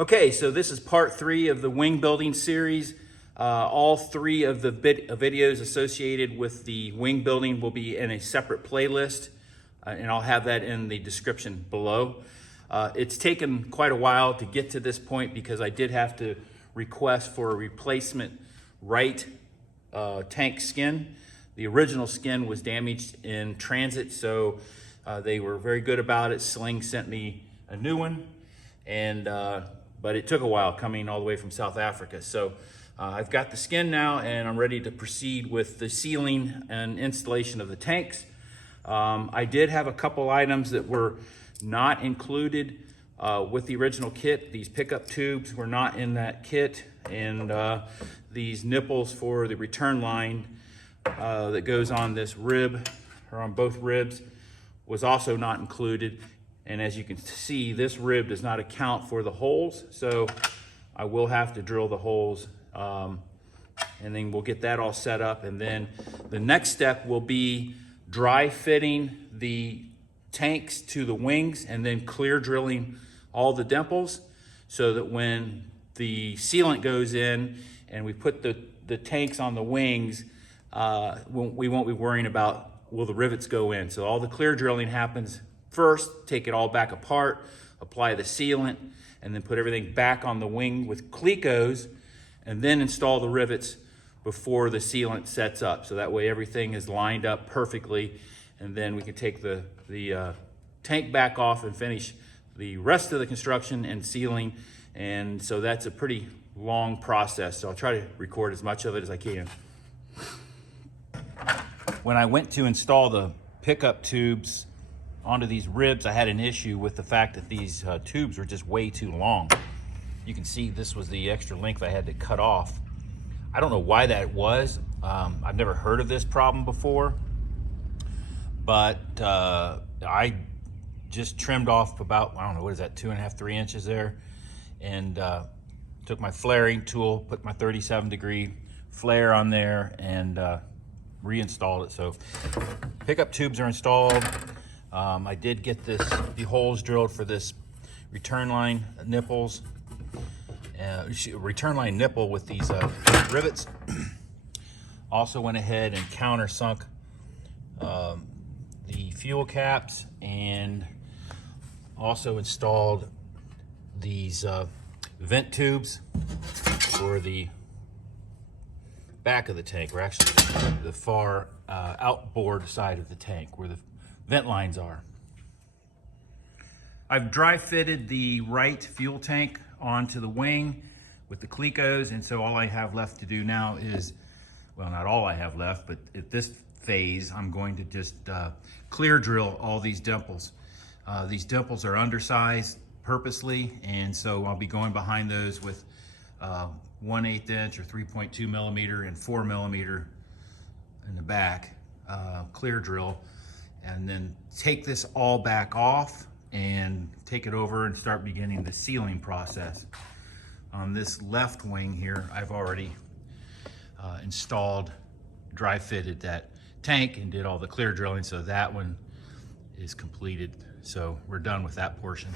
Okay, so this is part 3 of the wing building series. All 3 of the videos associated with the wing building will be in a separate playlist, and I'll have that in the description below. It's taken quite a while to get to this point because I did have to request for a replacement right tank skin. The original skin was damaged in transit, so they were very good about it. Sling sent me a new one, and but it took a while coming all the way from South Africa. So I've got the skin now, and I'm ready to proceed with the sealing and installation of the tanks. I did have a couple items that were not included with the original kit. These pickup tubes were not in that kit, and these nipples for the return line that goes on this rib, or on both ribs, was also not included. And as you can see, this rib does not account for the holes, so I will have to drill the holes, and then we'll get that all set up. And then the next step will be dry fitting the tanks to the wings, and then clear drilling all the dimples, so that when the sealant goes in and we put the tanks on the wings, we won't be worrying about, will the rivets go in? So all the clear drilling happens first, take it all back apart, apply the sealant, and then put everything back on the wing with clecos, and then install the rivets before the sealant sets up. So that way everything is lined up perfectly, and then we can take the tank back off and finish the rest of the construction and sealing. And so that's a pretty long process, so I'll try to record as much of it as I can. When I went to install the pickup tubes onto these ribs, I had an issue with the fact that these tubes were just way too long. You can see this was the extra length I had to cut off. I don't know why that was. I've never heard of this problem before, but I just trimmed off about, I don't know, what is that, 2.5, 3 inches there, and took my flaring tool, put my 37-degree flare on there, and reinstalled it. So pickup tubes are installed. I did get the holes drilled for this return line nipples. Return line nipple with these rivets. Also went ahead and countersunk the fuel caps, and also installed these vent tubes for the back of the tank, or actually the far outboard side of the tank where the vent lines are. I've dry fitted the right fuel tank onto the wing with the clecos, and so all I have left to do now is, well, not all I have left, but at this phase I'm going to just clear drill all these dimples. These dimples are undersized purposely, and so I'll be going behind those with 1/8 inch or 3.2 millimeter and 4 millimeter in the back clear drill, and then take this all back off and take it over and start beginning the sealing process. On this left wing here, I've already installed, dry fitted that tank and did all the clear drilling, so that one is completed. So we're done with that portion.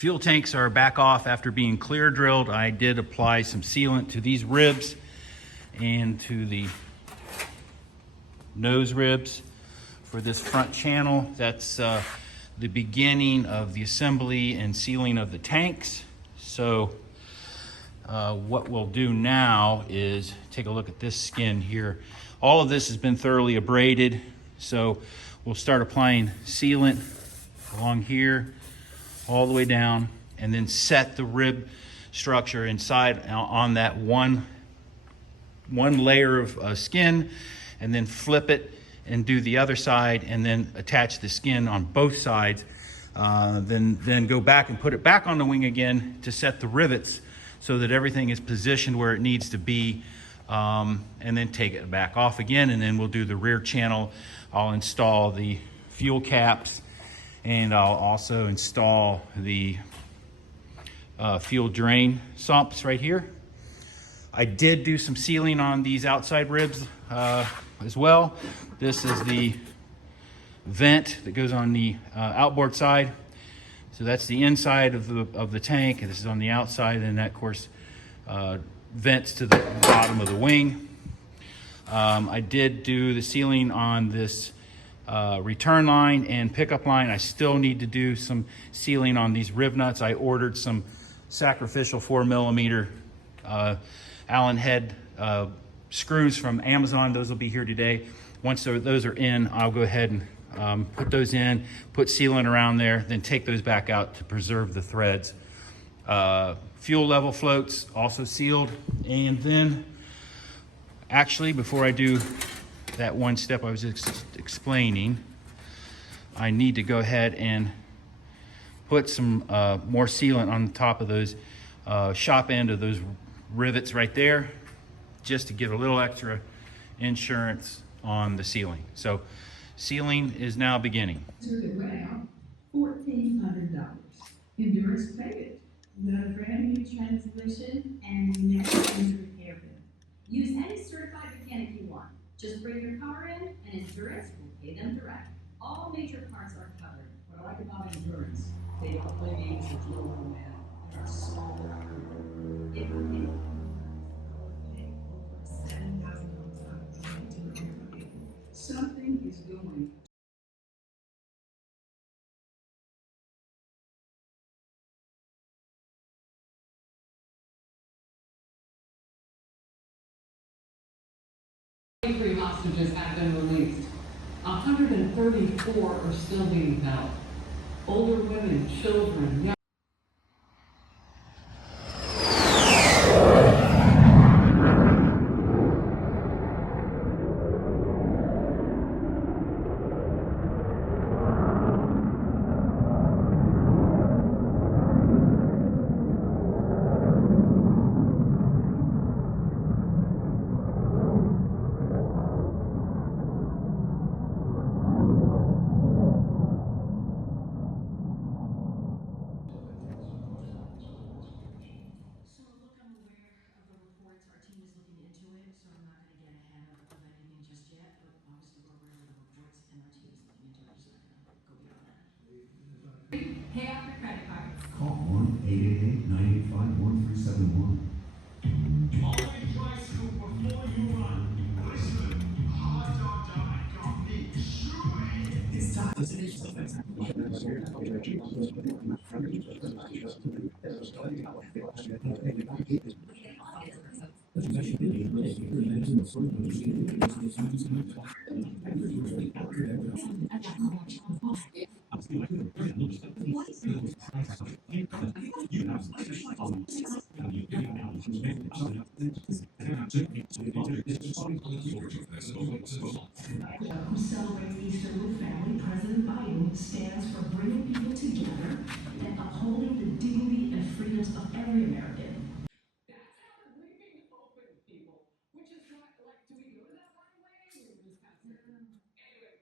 Fuel tanks are back off after being clear drilled. I did apply some sealant to these ribs and to the nose ribs for this front channel. That's the beginning of the assembly and sealing of the tanks. So what we'll do now is take a look at this skin here. All of this has been thoroughly abraded, so we'll start applying sealant along here, all the way down, and then set the rib structure inside on that one layer of skin, and then flip it and do the other side, and then attach the skin on both sides. Then go back and put it back on the wing again to set the rivets so that everything is positioned where it needs to be, and then take it back off again, and then we'll do the rear channel. I'll install the fuel caps, and I'll also install the fuel drain sumps right here. I did do some sealing on these outside ribs as well. This is the vent that goes on the outboard side. So that's the inside of the tank, and this is on the outside, and that, of course, vents to the bottom of the wing. I did do the sealing on this return line and pickup line. I still need to do some sealing on these rib nuts. I ordered some sacrificial 4mm Allen head screws from Amazon. Those will be here today. Once those are in, I'll go ahead and put those in, put sealant around there, then take those back out to preserve the threads. Fuel level floats also sealed. And then actually, before I do that one step I was explaining, I need to go ahead and put some more sealant on the top of those shop end of those rivets right there, just to give a little extra insurance on the sealing. So sealing is now beginning. Around $1,400. Endurance FADEC. Got a brand new transmission and next is repair bill. Use any certified mechanic you want. Just bring your car in, and Endurance will pay them direct. All major parts are covered. What I like about Endurance, they don't play games with your little man. They are small. If you pay over $7,000, something is going. Three hostages have been released. 134 are still being held. Older women, children, young. Pay off your credit card. Call 1-888-985-1371. Always try scoop before you run. Listen, hot dog got me chewing. It's time to Who celebrates Easter with family, President Biden stands for bringing people together and upholding the dignity and freedoms of every American. That's how we're leaving open, people. Which is not like, do we go that right way? We just have to. Anyway,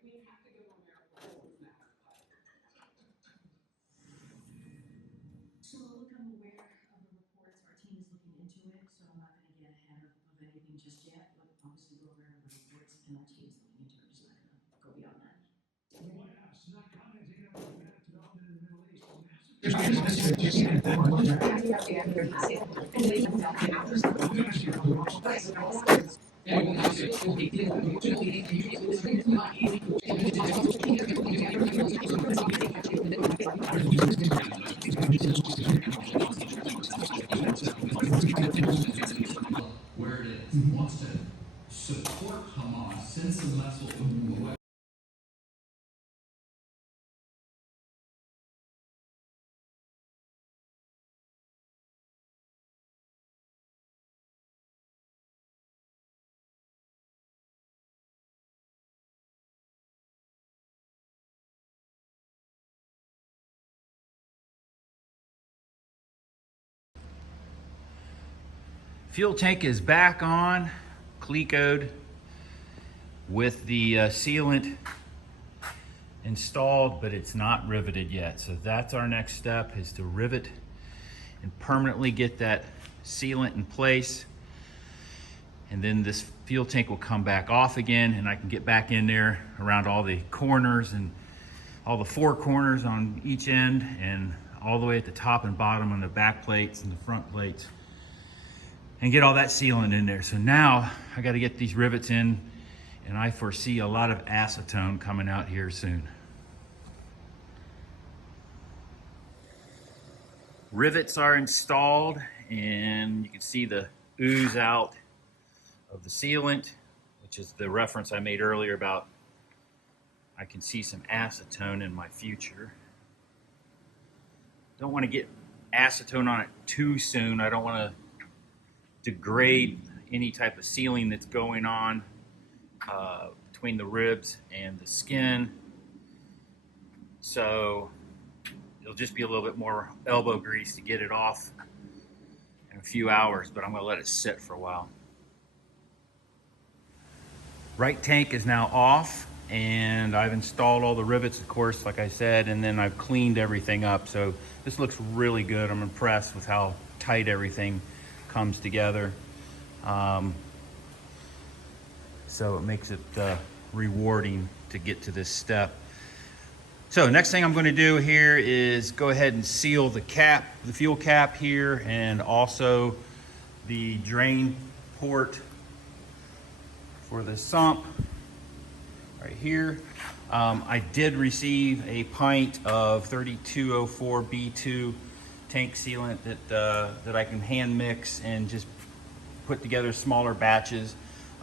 we have to go to America. Always matter. So look, I'm aware of the reports. Our team is looking into it, so I'm not going to get ahead of anything just yet. But obviously, we're aware of the reports, and our team is looking into it. Just not going to go beyond that. The White House not commenting on the development in the Middle East. Come on, sense of muscle. Ooh. Fuel tank is back on, clecoed with the sealant installed, but it's not riveted yet. So that's our next step, is to rivet and permanently get that sealant in place. And then this fuel tank will come back off again, and I can get back in there around all the corners and all the four corners on each end, and all the way at the top and bottom on the back plates and the front plates, and get all that sealant in there. So now I got to get these rivets in, and I foresee a lot of acetone coming out here soon. Rivets are installed, and you can see the ooze out of the sealant, which is the reference I made earlier about I can see some acetone in my future. Don't want to get acetone on it too soon. I don't want to degrade any type of sealing that's going on between the ribs and the skin. So it'll just be a little bit more elbow grease to get it off in a few hours, but I'm going to let it sit for a while. Right tank is now off, and I've installed all the rivets, of course, like I said, and then I've cleaned everything up. So this looks really good. I'm impressed with how tight everything comes together. So it makes it rewarding to get to this step. So next thing I'm going to do here is go ahead and seal the cap, the fuel cap here, and also the drain port for the sump right here. I did receive a pint of 3204 B2 tank sealant that I can hand mix and just put together smaller batches.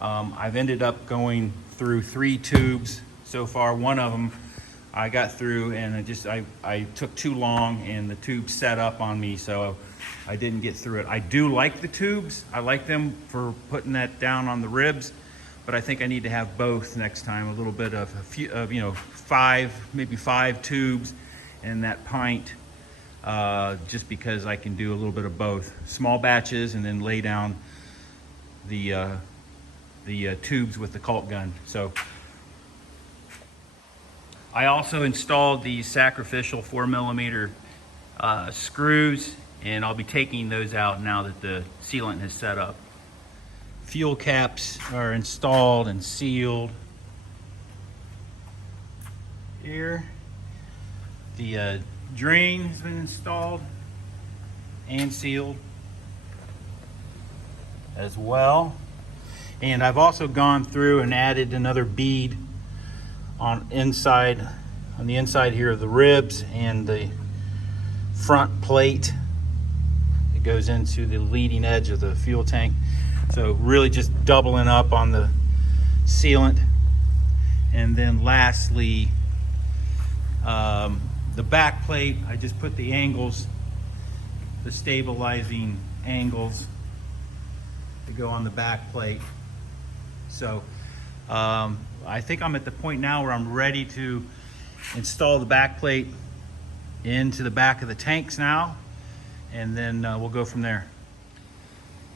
I've ended up going through 3 tubes so far. One of them I got through, and I took too long, and the tube set up on me, so I didn't get through it. I do like the tubes. I like them for putting that down on the ribs, but I think I need to have both next time. A little bit of maybe 5 tubes and that pint, just because I can do a little bit of both. Small batches, and then lay down the tubes with the caulk gun. So I also installed these sacrificial 4mm screws, and I'll be taking those out now that the sealant has set up. Fuel caps are installed and sealed here. The drain has been installed and sealed as well. And I've also gone through and added another bead on the inside here of the ribs and the front plate. It goes into the leading edge of the fuel tank. So really just doubling up on the sealant. And then lastly, the back plate, I just put the angles, the stabilizing angles to go on the back plate. So I think I'm at the point now where I'm ready to install the back plate into the back of the tanks now, and then we'll go from there.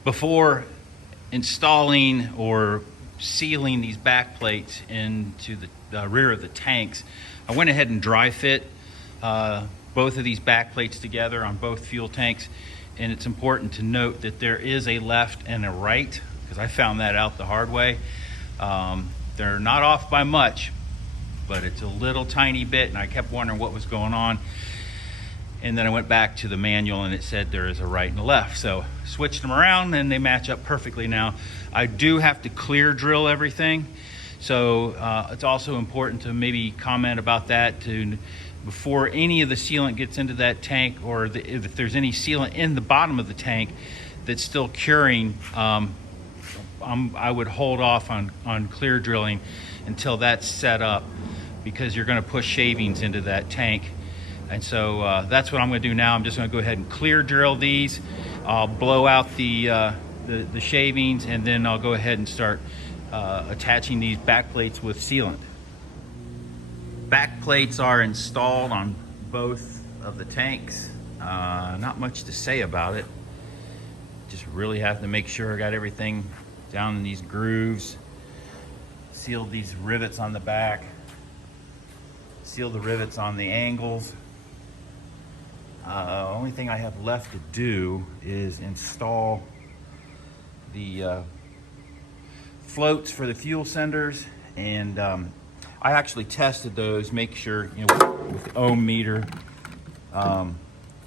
Before installing or sealing these back plates into the rear of the tanks, I went ahead and dry fit both of these back plates together on both fuel tanks. And it's important to note that there is a left and a right, because I found that out the hard way. They're not off by much, but it's a little tiny bit, and I kept wondering what was going on. And then I went back to the manual, and it said there is a right and a left. So switched them around, and they match up perfectly now. I do have to clear drill everything, so it's also important to maybe comment about that before any of the sealant gets into that tank, or if there's any sealant in the bottom of the tank that's still curing. I would hold off on clear drilling until that's set up, because you're going to push shavings into that tank. And so that's what I'm going to do now. I'm just going to go ahead and clear drill these. I'll blow out the shavings, and then I'll go ahead and start attaching these back plates with sealant. Back plates are installed on both of the tanks. Not much to say about it. Just really have to make sure I got everything down in these grooves. Seal these rivets on the back. Seal the rivets on the angles. Only thing I have left to do is install the floats for the fuel senders, and I actually tested those, make sure, you know, with ohm meter,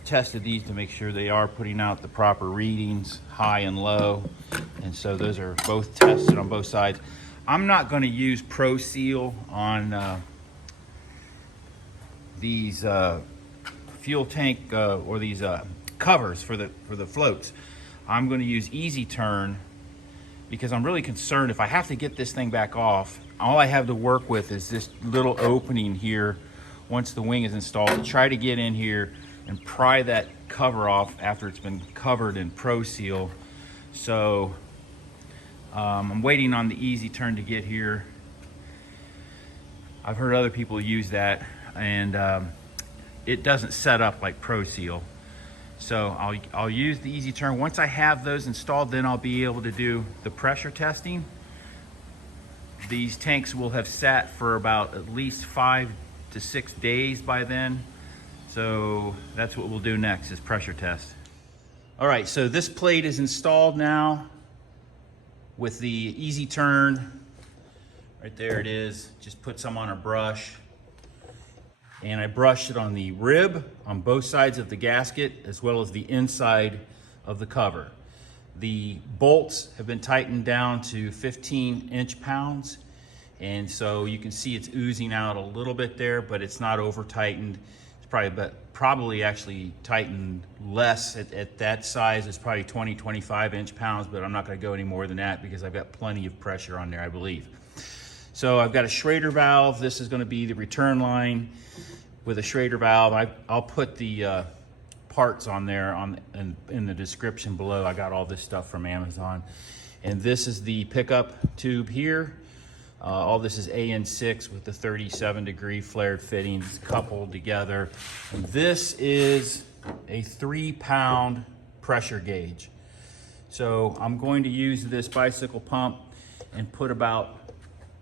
tested these to make sure they are putting out the proper readings, high and low, and so those are both tested on both sides. I'm not going to use Pro Seal on these fuel tank or these covers for the floats. I'm going to use Easy Turn, because I'm really concerned if I have to get this thing back off, all I have to work with is this little opening here once the wing is installed, to try to get in here and pry that cover off after it's been covered in Pro Seal. So I'm waiting on the Easy Turn to get here. I've heard other people use that, and it doesn't set up like Pro Seal. So I'll use the Easy Turn. Once I have those installed, then I'll be able to do the pressure testing. These tanks will have sat for about at least 5 to 6 days by then. So that's what we'll do next, is pressure test. All right, so this plate is installed now with the Easy Turn. Right there it is. Just put some on a brush. And I brushed it on the rib on both sides of the gasket, as well as the inside of the cover. The bolts have been tightened down to 15 inch-pounds, and so you can see it's oozing out a little bit there, but it's not over tightened. It's probably actually tightened less at that size. It's probably 20, 25 inch-pounds, but I'm not going to go any more than that because I've got plenty of pressure on there, I believe. So I've got a Schrader valve. This is going to be the return line with a Schrader valve. I'll put the parts on there in the description below. I got all this stuff from Amazon. And this is the pickup tube here. All this is AN6 with the 37-degree flared fittings coupled together. And this is a 3-pound pressure gauge. So I'm going to use this bicycle pump and put about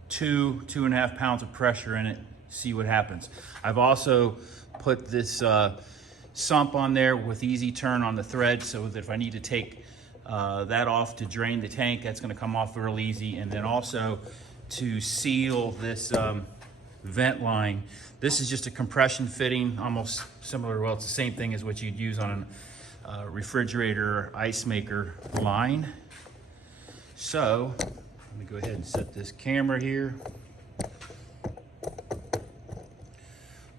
2.5 pounds of pressure in it, see what happens. I've also put this sump on there with Easy Turn on the thread, so that if I need to take that off to drain the tank, that's going to come off real easy. And then also to seal this vent line. This is just a compression fitting, almost similar, well, it's the same thing as what you'd use on a refrigerator ice maker line. So let me go ahead and set this camera here.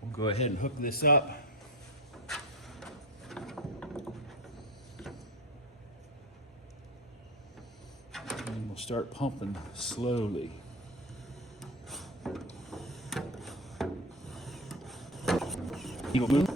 We'll go ahead and hook this up. And we'll start pumping slowly. Eagle move.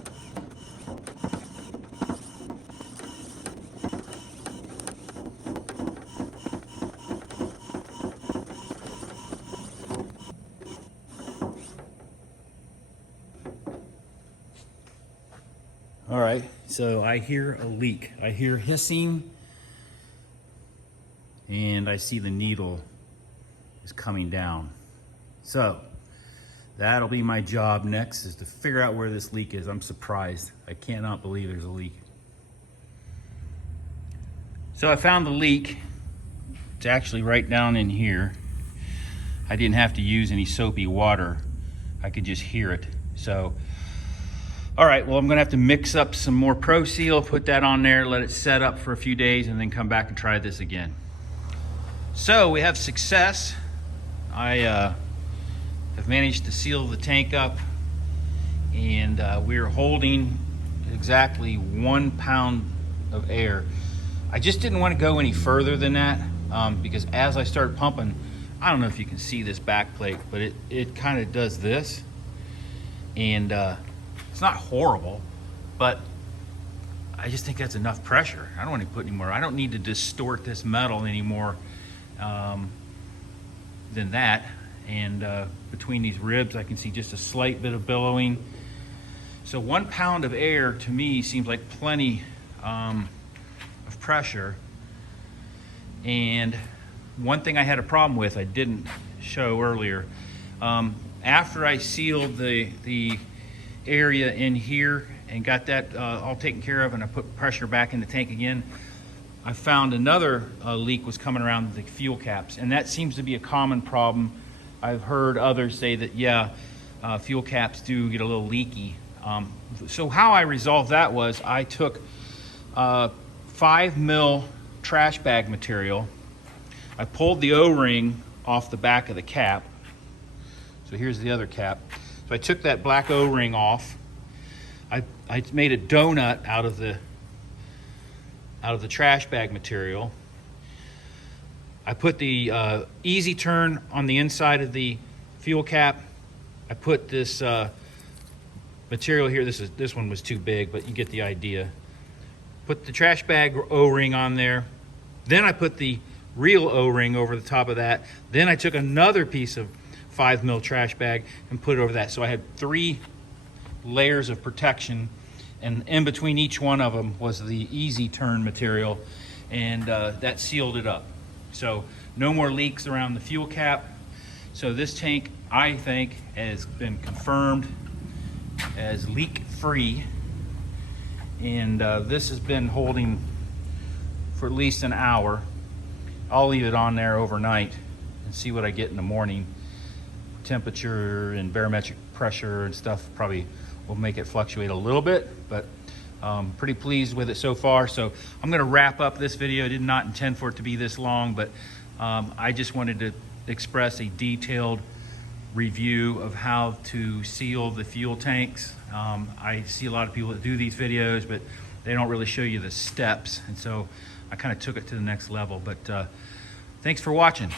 All right, so I hear a leak. I hear hissing, and I see the needle is coming down. So that'll be my job next, is to figure out where this leak is. I'm surprised. I cannot believe there's a leak. So I found the leak. It's actually right down in here. I didn't have to use any soapy water. I could just hear it. So, all right, well, I'm gonna have to mix up some more Pro Seal, put that on there, let it set up for a few days, and then come back and try this again. So we have success. I have managed to seal the tank up, and we're holding exactly 1 pound of air. I just didn't want to go any further than that because as I start pumping, I don't know if you can see this back plate, but it kind of does this. And it's not horrible, but I just think that's enough pressure. I don't want to put any more. I don't need to distort this metal anymore than that. And between these ribs, I can see just a slight bit of billowing. So 1 pound of air to me seems like plenty of pressure. And one thing I had a problem with, I didn't show earlier, after I sealed the area in here and got that all taken care of, and I put pressure back in the tank again, I found another leak was coming around the fuel caps, and that seems to be a common problem. I've heard others say that, yeah, fuel caps do get a little leaky. So how I resolved that was I took 5 mil trash bag material. I pulled the O-ring off the back of the cap. So here's the other cap. So I took that black O-ring off. I made a donut out of the trash bag material. I put the easy turn on the inside of the fuel cap. I put this material here. This one was too big, but you get the idea. Put the trash bag O-ring on there. Then I put the real O-ring over the top of that. Then I took another piece of 5 mil trash bag and put it over that. So I had 3 layers of protection, and in between each one of them was the easy turn material, and that sealed it up. So no more leaks around the fuel cap. So this tank, I think, has been confirmed as leak-free, and this has been holding for at least an hour. I'll leave it on there overnight and see what I get in the morning. Temperature and barometric pressure and stuff probably will make it fluctuate a little bit, but pretty pleased with it so far. So I'm going to wrap up this video. I did not intend for it to be this long, but I just wanted to express a detailed review of how to seal the fuel tanks. I see a lot of people that do these videos, but they don't really show you the steps, and so I kind of took it to the next level. But thanks for watching.